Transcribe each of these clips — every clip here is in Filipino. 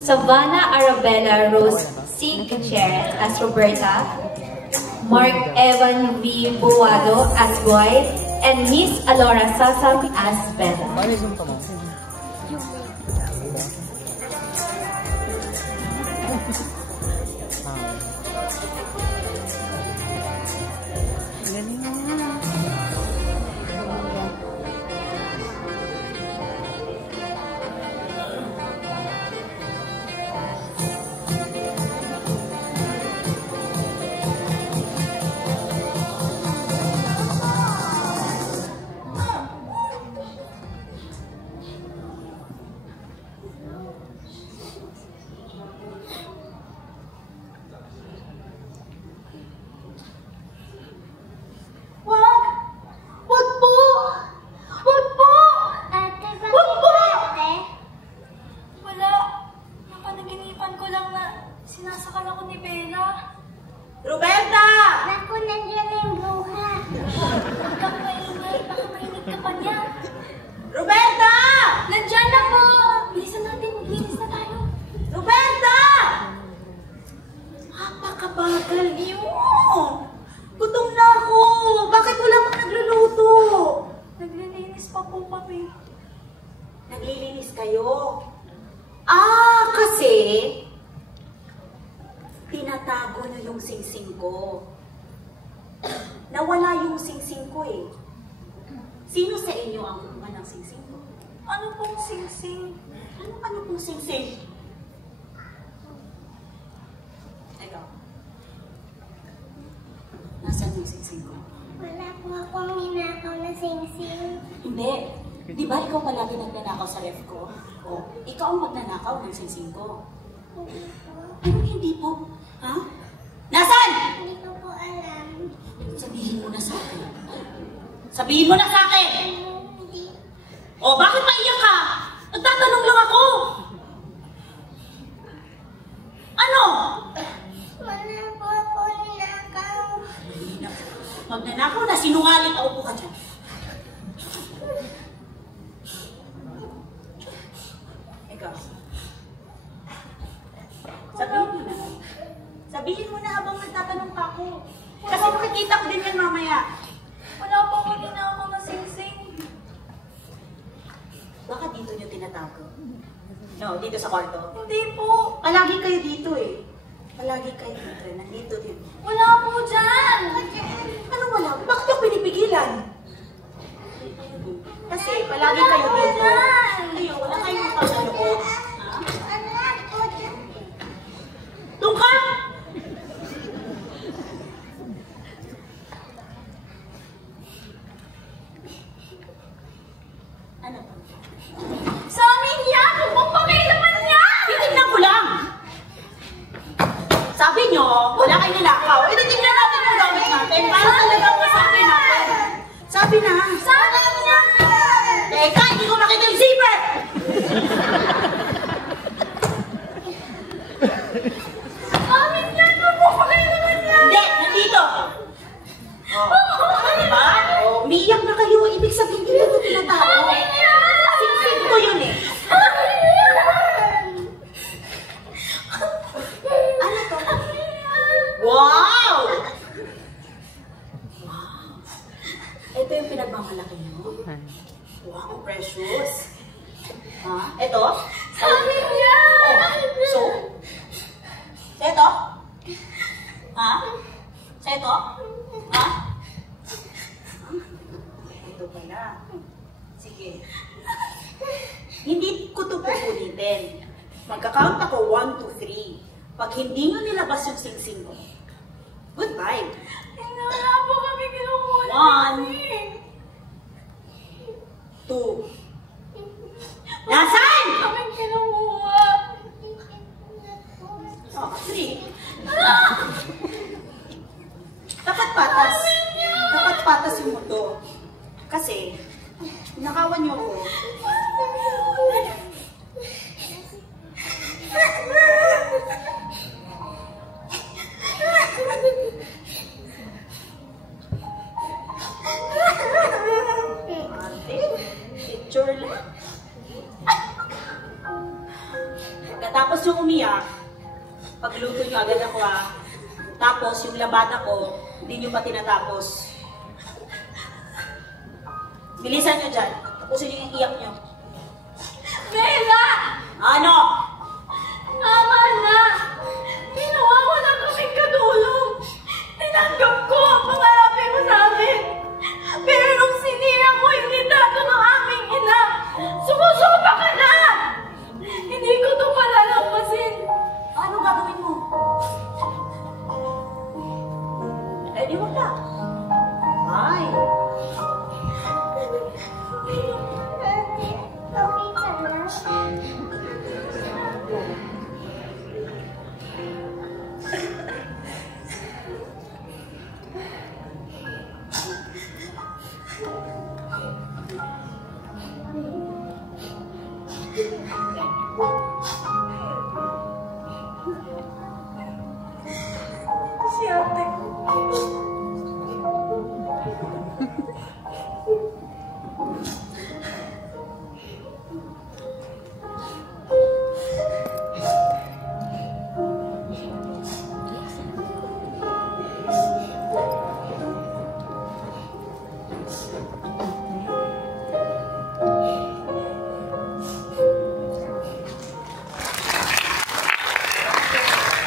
Savannah Arabella Rose C. Gutierrez as Roberta, Mark Evan V. Buado as Boyd, and Miss Alora Sasam as Bella. Sinasakal ako ni Bella. Roberta! Naku, nandiyan na yung bruha. Huwag kang maingay, baka mainig ka pa niya. Roberta! Nandiyan na po! Bilisan natin, maglinis na tayo. Roberta! Napakabagal niyo. Gutom na ako. Bakit wala pang nagluluto? Naglilinis pa po kami. Naglilinis kayo? Kasi tinatago niyo yung singsing ko. Nawala yung singsing ko eh. Sino sa inyo ang kumuha ng singsing ko? Ano pong singsing? Ano pong singsing? Ikaw. Nasaan yung singsing ko? Wala po akong ninakaw na singsing. Hindi. Di ba ikaw palagi nagnanakaw sa ref ko? O, ikaw ang magnanakaw ng singsing ko. Hindi po. Ano hindi po? Ha? Nasaan? Hindi ko po alam. Sabihin mo na sa akin. Sabihin mo na sa akin! Hindi. O, bakit maiyak ka? Nagtatanong lang ako! Ano? Wala po ako ninakaw. Magnanakaw na, sinungaling ka, upo ka dyan. Ikaw. Sabihin mo na. Sabihin mo na habang nagtatanong pa ako. Kasi makikita ko din yan mamaya. Wala po ako ninakaw na singsing. Baka dito nyo tinatago? No, dito sa kwarto? Hindi po. Palagi kayo dito eh. Palagi kayo dito. Nandito din. Wala po dyan. Ano wala? Bakit yung pinipigilan? Kasi palagi kayo dito. Kayo, wala kayong paglaloob. Wala po dyan. Doon ka! Ano ba? Sa amin yan! Huwag mong pakialaman niya! Titignan ko lang! Sabi nyo, wala kayo nilakaw. E, titignan natin yung gamit natin. Para talagang masabi natin. Sabi na. Sa amin yan! Teka, hindi ko makita yung zipper! Sa amin yan! Huwag mong pakialaman niya! Hindi, nandito. Oh, diba? Oh, umiiyak na kayo. Ibig sabihin, hindi ko tinatago. Singsing ko yun eh. Ano to? Wow! Wow! Ito yung pinagmamalaki nyo? Wow, precious. Ha? Ito? Sa amin yan! So? Sa ito? Ha? Sa ito? Ha? Ito pala. Sige. Hindi ko ito pupulitin. Magka-count ako 1, 2, 3. Pag hindi nyo nilabas yung singsing ko, goodbye. Hindi wala po kami kinukuha. 1, 2. Nasaan? Kami kinukuha. 3. Dapat patas. Dapat patas yung mundo. Kasi, nakawan niyo ako. Ate, picture lang. kayong umiyak, pagluto nyo agad ako Tapos yung labada ko, hindi nyo pa tinatapos. Bilisan nyo dyan. Tapusin nyo yung iyak nyo. Bella! Ano? Tama na! Ginawa mo na kaming katulong! Tinanggap ko ang pangarapin mo sa amin! Pero nung sinira mo yung litrato ng aming ina, sumusuba ka na! Hindi ko ito palalampasin! Ano gagawin mo? Eh, di wag na. Ay. Ate, okay ka na? Si ate.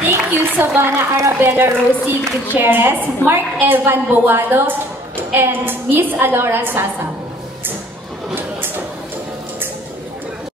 Thank you, Savannah Arabella Rosie Gutierrez, Mark Evan Boado, and Miss Alora Sasa.